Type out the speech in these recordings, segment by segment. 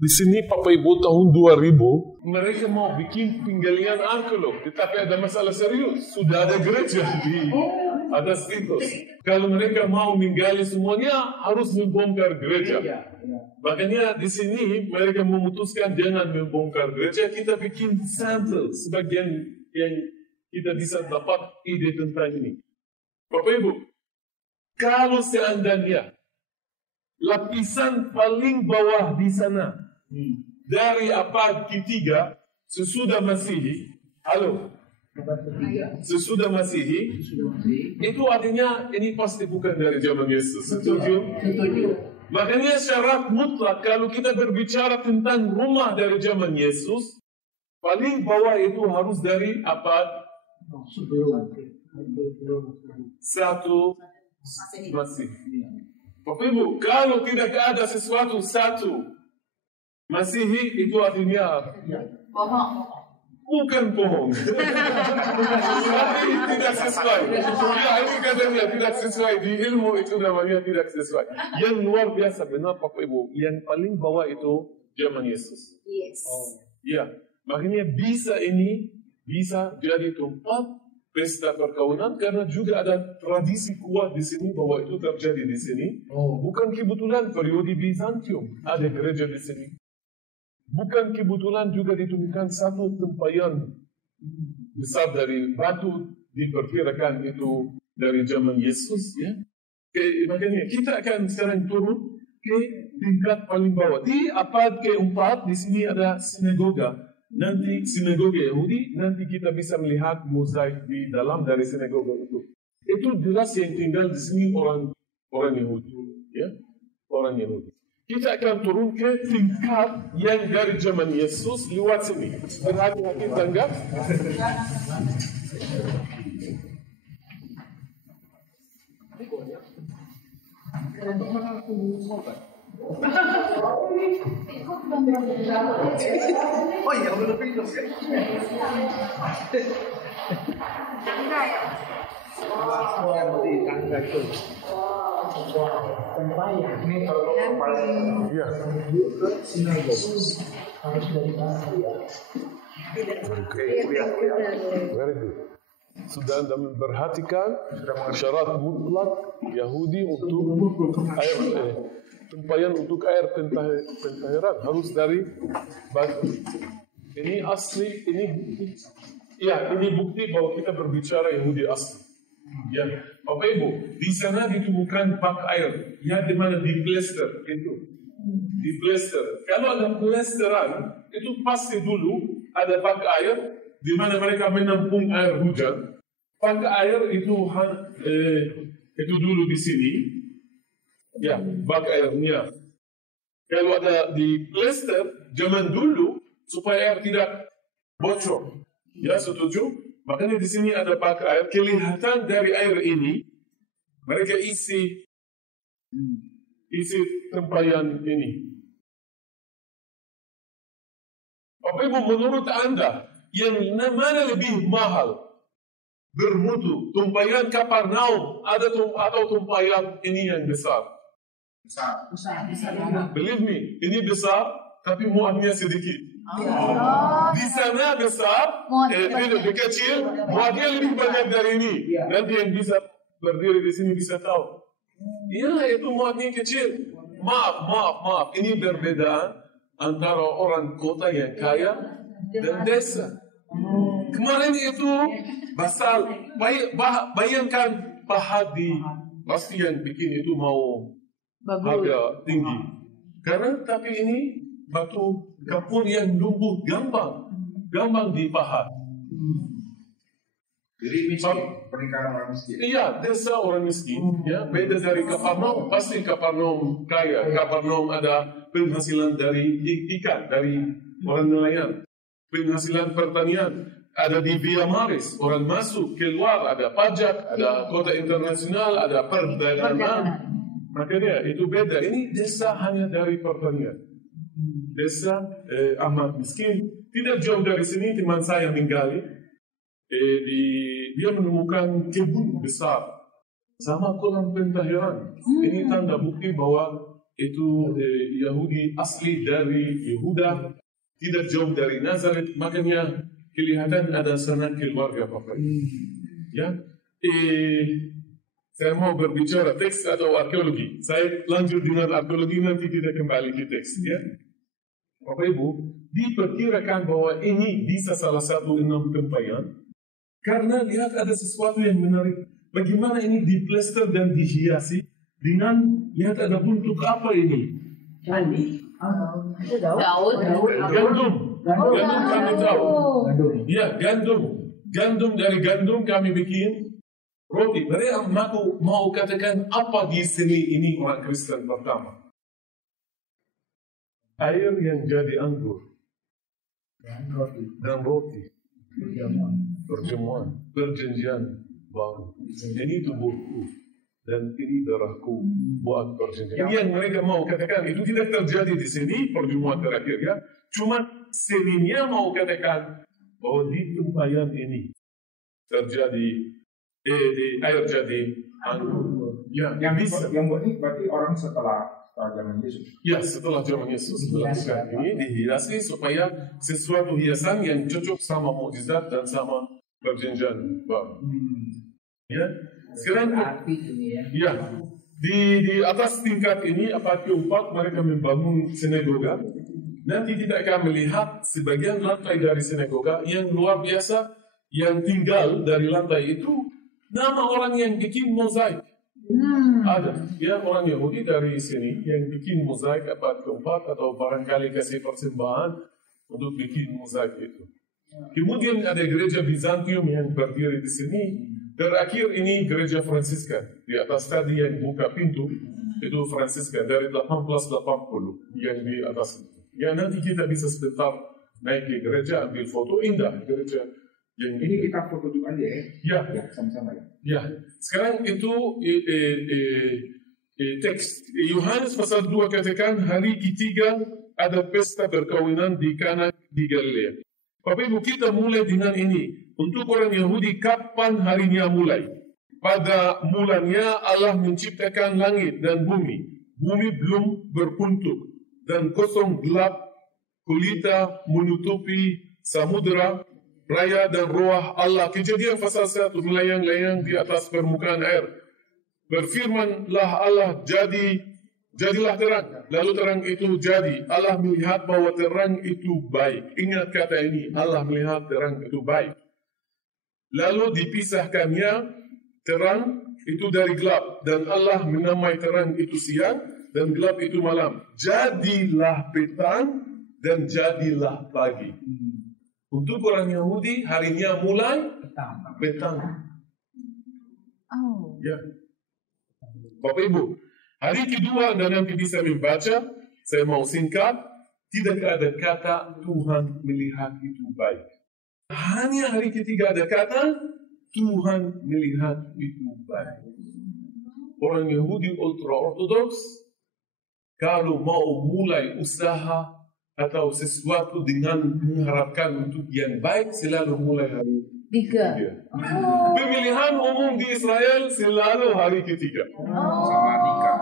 Di sini Bapak Ibu tahun 2000 mereka mau bikin penggalian arkeolog, tetapi ada masalah serius. Sudah ada gereja di atas situs. Kalau mereka mau menggali semuanya harus membongkar gereja. Makanya di sini mereka memutuskan jangan membongkar gereja, kita bikin sampel sebagian yang kita bisa dapat ide tentang ini. Bapak Ibu, kalau seandainya lapisan paling bawah di sana dari abad ketiga sesudah Masehi, sesudah Masehi, itu artinya ini pasti bukan dari zaman Yesus. Setuju? Makanya syarat mutlak kalau kita berbicara tentang rumah dari zaman Yesus, paling bawah itu harus dari abad satu Masehi. Bapak Ibu, kalau tidak ada sesuatu satu Masehi, itu artinya bohong. Bukan bohong. Tapi tidak sesuai. Ya, ini katanya tidak sesuai. Di ilmu itu namanya tidak sesuai. Yang luar biasa benar Bapak Ibu, yang paling bawah itu zaman Yesus. Yes. Ya, makanya bisa jadi tempat pesta perkawinan karena juga ada tradisi kuat di sini bahwa itu terjadi di sini. Bukan kebetulan periode Bizantium ada gereja di sini. Bukan kebetulan juga ditemukan satu tempayan besar dari batu, diperkirakan itu dari zaman Yesus. Ya. Makanya kita akan sekarang turun ke tingkat paling bawah. Di abad keempat di sini ada sinagoga. Nanti sinagoga Yahudi, nanti kita bisa melihat mozaik di dalam dari sinagoga itu. Itu jelas yang tinggal di sini orang Yahudi, ya, orang Yahudi. Kita akan turun ke tingkat yang dari zaman Yesus lewat sini. Berhati-hati tangga. Oh iya, belum pintu. Ini kalau Iya. harus dari bahasa ya. Very good. Sudah Anda memperhatikan syarat mutlak Yahudi untuk air tempayan untuk air pentahiran harus dari batu. Ini asli, ini bukti bahwa kita berbicara Yahudi asli. Ya, Bapak Ibu, di sana ditemukan bak air, ya di mana di plester itu, di plester. Kalau ada plesteran, itu pasti dulu ada bak air di mana mereka menampung air hujan. Bak air itu dulu di sini, ya bak airnya. Kalau ada di plester zaman dulu supaya air tidak bocor, ya setuju? Makanya di sini ada bak air, kelihatan dari air ini mereka isi tempayan ini. Bapak Ibu, menurut Anda yang mana lebih mahal bermutu, tempayan Kapernaum atau tempayan ini yang besar? Besar. Believe me, ini besar tapi muatnya sedikit. Di sana besar, lebih kecil, muatnya lebih banyak dari ini. Nanti yang bisa berdiri di sini bisa tahu. Iya, itu muatnya kecil. Maaf. Ini berbeda antara orang kota yang kaya dan desa. Kemarin itu basal. Bayangkan Pahadi, pasti yang bikin itu mau harga tinggi. Karena tapi ini batu kapur yang lumpuh gampang dipahat. Jadi miskin, pernikahan orang miskin. Iya, desa orang miskin. Ya, beda dari Kapernaum. Pasti Kapernaum kaya. Kapernaum ada penghasilan dari ikan, dari orang nelayan. Penghasilan pertanian. Ada di Via Maris, orang masuk, keluar, ada pajak, ada kota internasional, ada perdagangan. Makanya itu beda. Ini desa hanya dari pertanian. Desa amat miskin. Tidak jauh dari sini teman saya menggali. Dia menemukan kebun besar sama kolam pentahiran. Ini tanda bukti bahwa itu Yahudi asli dari Yehuda, tidak jauh dari Nazaret, makanya kelihatan ada sana keluarga Bapak. Ya, saya mau berbicara teks atau arkeologi. Saya lanjut dengan arkeologi, nanti kita kembali ke teks. Ya, Bapak Ibu, diperkirakan bahwa ini bisa salah satu 6 tempayan, karena lihat ada sesuatu yang menarik. Bagaimana ini diplester dan dihiasi dengan, lihat ada bentuk apa ini? Daun. Gandum. Gandum kami tahu. Ya, gandum dari gandum kami bikin roti. Mereka mau katakan apa di sini ini orang Kristen pertama? Air yang jadi anggur dan roti. Perjanjian baru. Ini tubuhku dan ini darahku buat perjanjian. Yang mereka mau katakan itu tidak terjadi di sini perjumpaan terakhir ya. Cuma seninya mau katakan bahwa di tempayan ini terjadi air jadi anggur. Ya, Yang buat ini berarti orang setelah zaman Yesus. Ya, setelah zaman Yesus melakukan ini dihiasi supaya sesuatu hiasan yang cocok sama mukjizat dan sama perjanjian baru. Ya, sekarang ya di atas tingkat ini abad keempat mereka membangun sinagoga. Nanti kita akan melihat sebagian lantai dari sinagoga yang luar biasa yang tinggal dari lantai itu nama orang yang bikin mozaik. Ada ya orang Yahudi dari sini yang bikin mozaik abad keempat atau barangkali kasih persembahan untuk bikin mozaik itu. Kemudian ada gereja Bizantium yang berdiri di sini. Terakhir ini gereja Fransiskan. Di atas tadi yang buka pintu itu Fransiskan dari 1880 yang di atas itu. Ya nanti kita bisa sebentar naik ke gereja ambil foto indah gereja yang Ini kita foto dulu aja ya. Ya, Sama-sama ya. ya. Sekarang itu teks Yohanes pasal 2 katakan hari ketiga ada pesta perkawinan di Kana di Galilea. Bapak Ibu kita mulai dengan ini. Untuk orang Yahudi kapan harinya mulai? Pada mulanya Allah menciptakan langit dan bumi. Bumi belum berbentuk dan kosong gelap gulita menutupi samudera raya dan roh Allah. Kejadian pasal 1 melayang-layang di atas permukaan air. Berfirmanlah Allah jadilah terang. Lalu terang itu jadi. Allah melihat bahwa terang itu baik. Ingat kata ini, Allah melihat terang itu baik. Lalu dipisahkannya terang itu dari gelap. Dan Allah menamai terang itu siang dan gelap itu malam. Jadilah petang dan jadilah pagi. Untuk orang Yahudi harinya mulai petang. Ya. Bapak Ibu, hari kedua dan nanti bisa membaca, saya mau singkat, tidak ada kata Tuhan melihat itu baik. Hanya hari ketiga ada kata Tuhan melihat itu baik. Orang Yahudi ultra-ortodoks kalau mau mulai usaha atau sesuatu dengan mengharapkan untuk yang baik selalu mulai hari Tiga. Pemilihan umum di Israel selalu hari ketiga. Sama nikah.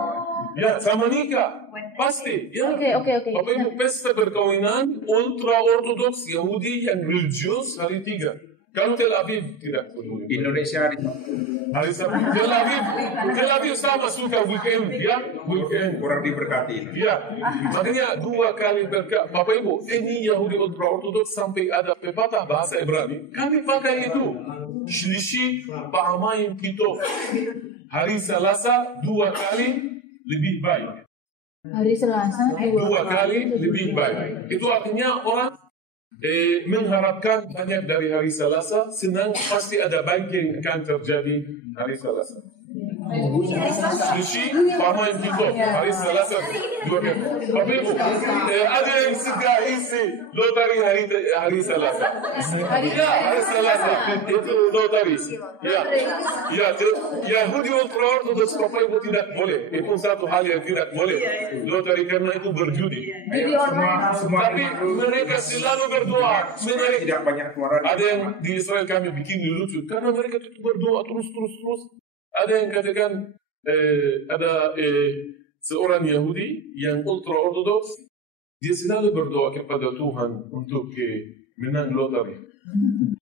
Ya, sama nikah. Pasti. Ya. Oke. Bapak Ibu pesta perkawinan ultra-ortodoks Yahudi yang religius hari 3. Kalau Tel Aviv tidak peduli. Indonesia Hari Sabtu. Tel Aviv sama suka weekend. Ya, weekend. kurang diberkati. Ya, makanya 2 kali berkat. Bapak Ibu, ini Yahudi ultra-ortodoks sampai ada pepatah bahasa Ibrani. Kami pakai itu. Shlishi Pa'amayim Kitov. Hari Selasa 2 kali lebih baik. Hari Selasa 2 kali lebih baik. Itu artinya orang mengharapkan banyak dari hari Selasa, senang pasti ada baik yang akan terjadi hari Selasa. Sushi, Pa'amayim Kitov. Hari Selasa 2 kali. Bapak Ibu, ada yang suka isi lotari hari Selasa. Ya, hari Selasa itu lotari. Ya, Yahudi ultra-ortodoks Bapak Ibu tidak boleh. Itu satu hal yang tidak boleh. Lotari karena itu berjudi. Tapi mereka selalu berdoa. Tidak banyak suara. Ada yang di Israel kami bikin lucu karena mereka berdoa terus. Ada yang katakan ada seorang Yahudi yang ultra ortodoks, dia selalu berdoa kepada Tuhan untuk menang loteri.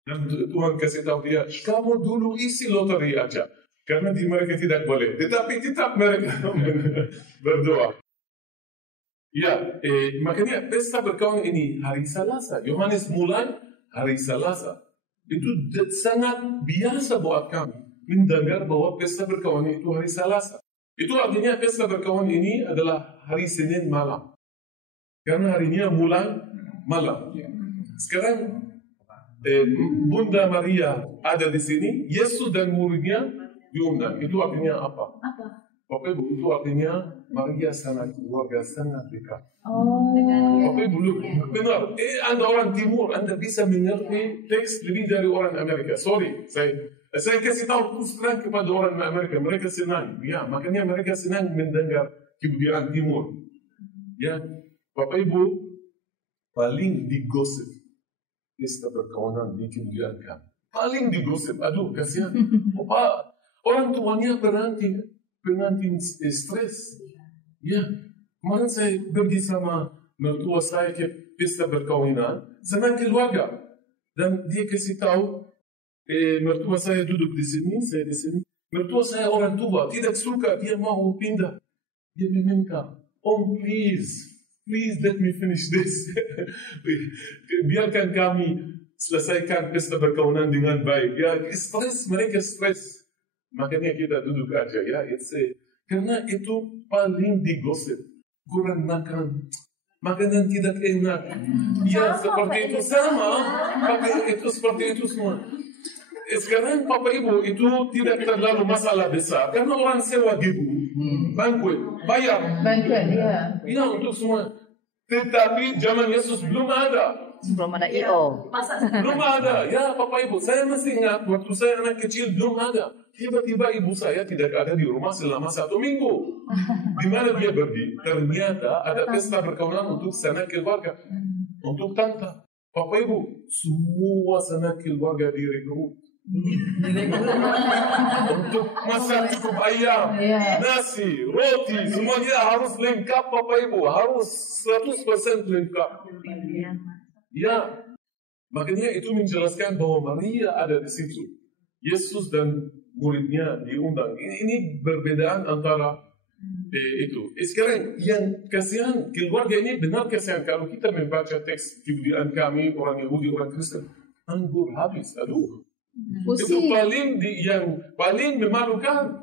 Dan Tuhan kasih tahu dia, kamu dulu isi loteri aja. Karena di mereka tidak boleh, tetapi tetap mereka berdoa. Ya, makanya pesta berkawan ini hari Selasa. Yohanes mulai hari Selasa. Itu sangat biasa buat kami mendengar bahwa pesta berkawan itu hari Selasa. Itu artinya pesta berkawan ini adalah hari Senin malam. Karena harinya mulai malam. Sekarang Bunda Maria ada di sini, Yesus dan muridnya diundang. Itu artinya apa? Bapak Ibu, itu artinya Maria sangat keluarga, sangat dekat. Bapak Ibu, benar. Anda orang Timur, Anda bisa mengerti teks lebih dari orang Amerika. Sorry, saya kasih tahu terus terang kepada orang Amerika. Mereka senang. Ya, makanya mereka senang mendengar kebudayaan Timur. Ya, Bapak Ibu, paling digosip pesta berkawanan di kebudayaan kami. Paling digosip. Aduh, kasihan. Orang tuanya pengantin stres. Ya, kemarin saya pergi sama mertua saya ke pesta berkawinan, senang keluarga. Dan dia kasih tahu, mertua saya duduk di sini, saya di sini. Mertua saya orang tua, tidak suka, dia mau pindah. Dia meminta, please let me finish this. Biarkan kami selesaikan pesta berkawinan dengan baik. Ya, mereka stres. Makanya kita duduk aja ya, karena itu paling digosip. Kurang makan, makanan tidak enak. Ya, seperti itu sama. Itu seperti itu semua. Sekarang Bapak Ibu itu tidak terlalu masalah besar karena orang sewa gibu, banquet, bayar. Banquet, ya. Ya, untuk semua. Tetapi zaman Yesus belum ada. Belum ada IO. Belum ada. Ya, Bapak Ibu, saya masih ingat waktu saya anak kecil belum ada. Tiba-tiba ibu saya tidak ada di rumah selama 1 minggu. Di mana dia pergi? Ternyata ada pesta berkawinan untuk sanak keluarga. Untuk tante. Bapak Ibu, semua sanak keluarga direkrut. Untuk masak cukup ayam, nasi, roti, semuanya harus lengkap Bapak Ibu. Harus 100% lengkap. Ya, makanya itu menjelaskan bahwa Maria ada di situ. Yesus dan muridnya diundang. Ini perbedaan antara itu. Sekarang yang kasihan keluarga ini benar kasihan kalau kita membaca teks kebudayaan kami orang Yahudi orang Kristen, anggur habis. Aduh, itu yang paling memalukan.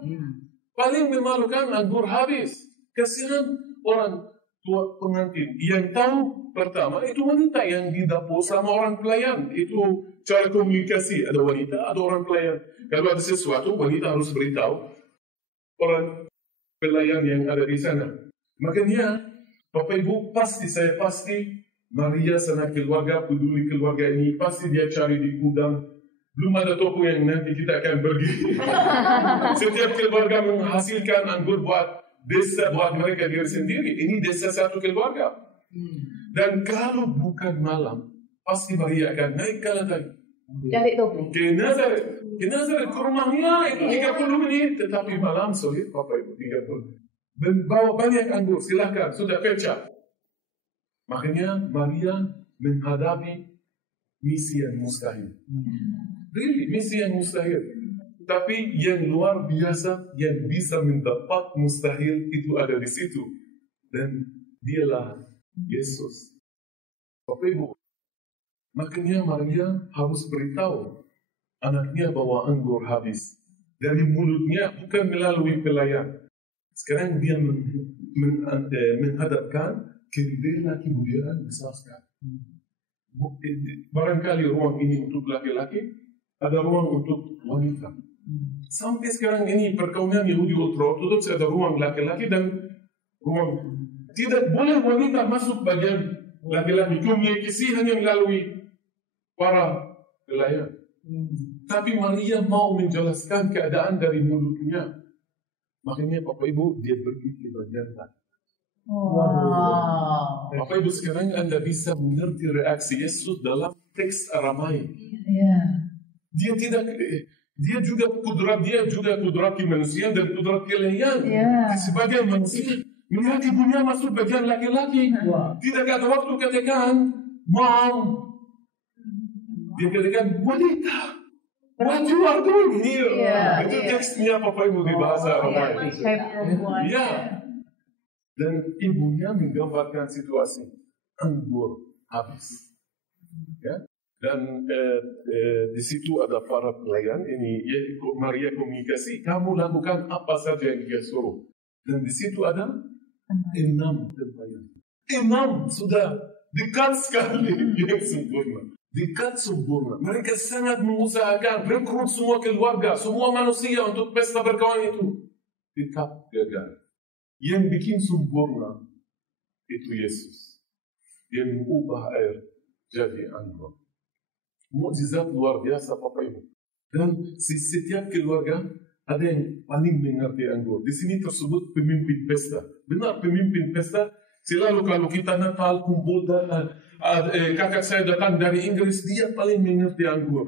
Paling memalukan anggur habis. Kasihan orang tua pengantin. Yang tahu pertama itu wanita yang di dapur sama orang pelayan. Itu cara komunikasi. Ada wanita, ada orang pelayan. Kalau ada sesuatu, wanita harus beritahu orang pelayan yang ada di sana. Makanya, Bapak Ibu, saya pasti Maria sana keluarga, peduli keluarga ini, pasti dia cari di gudang. Belum ada toko yang nanti kita akan pergi. Setiap keluarga menghasilkan anggur buat desa, buat mereka diri sendiri. Ini desa satu keluarga. Dan kalau bukan malam, pasti Maria akan naik ke lantai. Cari toko. Ke Nazaret, ke rumahnya itu 30 menit. Tetapi malam sulit, Bapak Ibu, 30. Bawa banyak anggur, silahkan, sudah pecah. Makanya Maria menghadapi misi yang mustahil. Really, misi yang mustahil. Tapi yang luar biasa, yang bisa mendapat mustahil itu ada di situ. Dan dialah Yesus. Bapak Ibu, makanya Maria harus beritahu anaknya bahwa anggur habis. Dari mulutnya, bukan melalui pelayan. Sekarang dia menghadapkan kendala kebudayaan besar sekali. Barangkali ruang ini untuk laki-laki, ada ruang untuk wanita. Sampai sekarang ini perkawinan Yahudi Ultra-Ortodoks ada ruang laki-laki dan ruang tidak boleh wanita masuk bagian laki-laki. Komunikasi hanya melalui para pelayan. Tapi Maria mau menjelaskan keadaan dari mulutnya. Makanya Bapak Ibu dia pergi ke bagian laki. Wow. Bapak Ibu sekarang Anda bisa mengerti reaksi Yesus dalam teks Aramaik. Dia juga kudrat kemanusiaan dan kudrat keilahian. Sebagai manusia Melihat ibunya masuk bagian laki-laki. Tidak ada waktu katakan, Mom. Dia katakan, wanita. What you are doing here? Itu teksnya Bapak Ibu di bahasa Romawi. Ya. Dan ibunya menggambarkan situasi. Anggur habis. Ya. Dan di situ ada para pelayan. Ini Maria komunikasi. Kamu lakukan apa saja yang dia suruh. Dan di situ ada 6 tempayan. 6 sudah dekat sekali yang sempurna. Dekat sempurna. Mereka sangat mengusahakan rekrut semua keluarga, semua manusia untuk pesta berkawan itu. Tetap gagal. Yang bikin sempurna itu Yesus. Yang mengubah air jadi anggur. Mukjizat luar biasa Bapak Ibu. Dan setiap keluarga ada yang paling mengerti anggur. Di sini tersebut pemimpin pesta. Benar pemimpin pesta. Selalu kalau kita Natal kumpul dan kakak saya datang dari Inggris, dia paling mengerti anggur.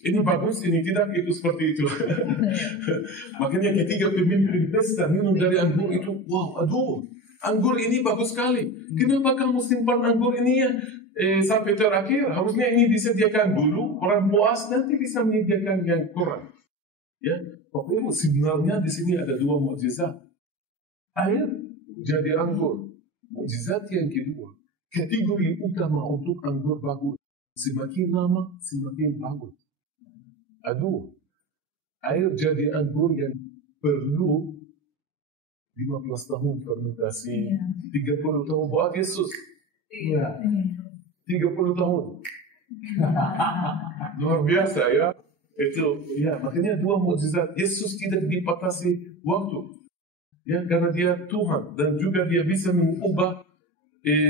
Ini bagus, ini tidak, itu seperti itu. Makanya ketika pemimpin pesta minum dari anggur itu, wow, aduh, anggur ini bagus sekali. Kenapa kamu simpan anggur ini ya sampai terakhir? Harusnya ini disediakan dulu, orang puas nanti bisa menyediakan yang kurang. Ya, pokoknya sebenarnya di sini ada 2 mukjizat. Air jadi anggur. Mukjizat yang kedua, kategori utama untuk anggur bagus. Semakin lama, semakin bagus. Aduh, air jadi anggur yang perlu 15 tahun fermentasi, 30 tahun buat Yesus. 30 tahun. Luar biasa ya. Itu ya, makanya 2 mukjizat. Yesus tidak dipatasi waktu. Ya, karena dia Tuhan dan juga dia bisa mengubah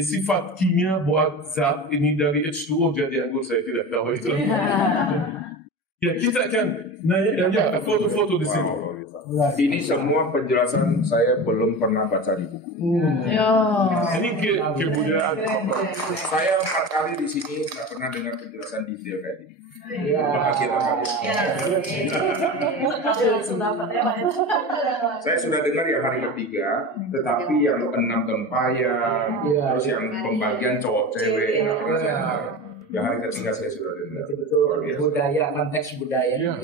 sifat kimia buat zat ini dari H2O jadi anggur, saya tidak tahu itu. Ya, kita akan ya foto-foto di sini. Ini semua penjelasan saya belum pernah baca di buku. Ini kebudayaan. Saya 4 kali di sini nggak pernah dengar penjelasan detail kayak ini. Bahagia kali. Saya sudah dengar yang hari ketiga, tetapi yang 6 tempayan, terus yang pembagian cowok cewek, nggak pernah saya dengar. Yang hari ketiga saya sudah dengar. Betul budaya, konteks budaya.